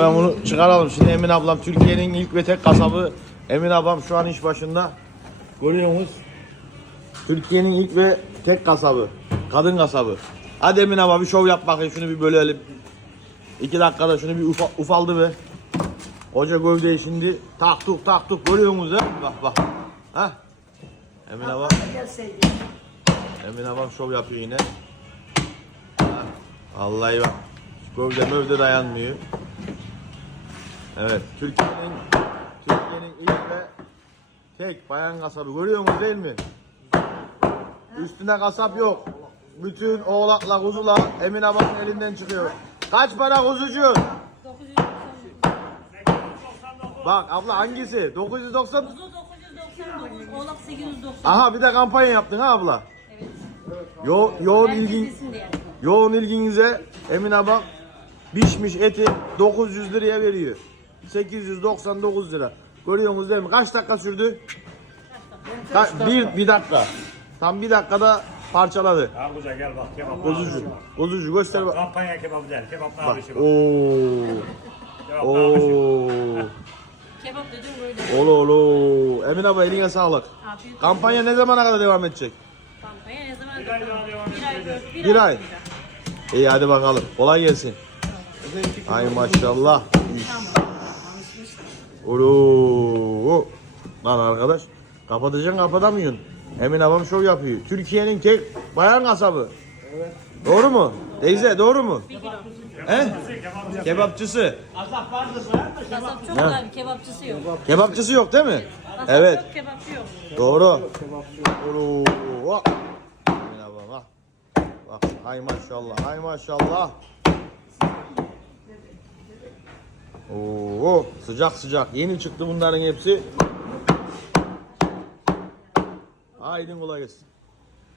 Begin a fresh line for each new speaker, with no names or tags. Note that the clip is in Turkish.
Ben bunu çıkaralım. Şimdi Emin ablam Türkiye'nin ilk ve tek kasabı. Emin ablam şu an iş başında. Görüyor musunuz? Türkiye'nin ilk ve tek kasabı. Kadın kasabı. Hadi Emin abla bir şov yap bakayım şunu bir bölelim. İki dakikada şunu bir ufa, ufaldı be. Koca gövdeyi şimdi tak tuk tak tuk görüyor musunuz ha? Bak bak. Ha? Emin abla. Emin ablam şov yapıyor yine. Ha, Vallahi bak. Gövde mövde dayanmıyor. Evet, Türkiye'nin Türkiye'nin ilk ve tek bayan kasabı görüyor musunuz değil mi? Üstüne kasap yok. Bütün oğlakla kuzular Emin ablanın elinden çıkıyor. Kaç para kuzucu? Bak abla hangisi? 990.
Kuzu 999, oğlak 890.
Aha bir de kampanya yaptın ha abla. Yo, yoğun ilgin, yoğun ilginize Emin abla pişmiş eti 900 liraya veriyor. 899 lira. Görüyorsunuz değil mi? Kaç dakika sürdü? Ka- bir, bir dakika. Tam bir dakikada parçaladı.
Al kuca gel bak kebap.
Kuzucu. Kuzucu göster bak.
Kampanya kebabı değil. Kebap
Bak.
abisi bak.
Oo.
Kebap.
Oo.
Kebap dedim böyle.
Olo olo. Emin abla eline sağlık.
Afiyet olsun.
Kampanya ne zamana kadar devam edecek?
Kampanya ne zaman?
Bir ay daha devam
Bir ay, bir
ay.
ay.
İyi hadi bakalım. Kolay gelsin. Ay maşallah. Olo. Lan arkadaş kapatacaksın kapatamıyorsun. Emin abam şov yapıyor. Türkiye'nin tek bayan kasabı. Doğru mu? Teyze doğru mu? He? Kebapçısı.
Kasap çok
Ha.
bir kebapçısı yok.
Kebapçısı yok değil mi?
Kasap
Evet.
yok, kebapçı yok.
Doğru. Olo. Bak. Emin abam bak. Bak hay maşallah hay maşallah. Oo sıcak sıcak yeni çıktı bunların hepsi. Haydi kolay gelsin.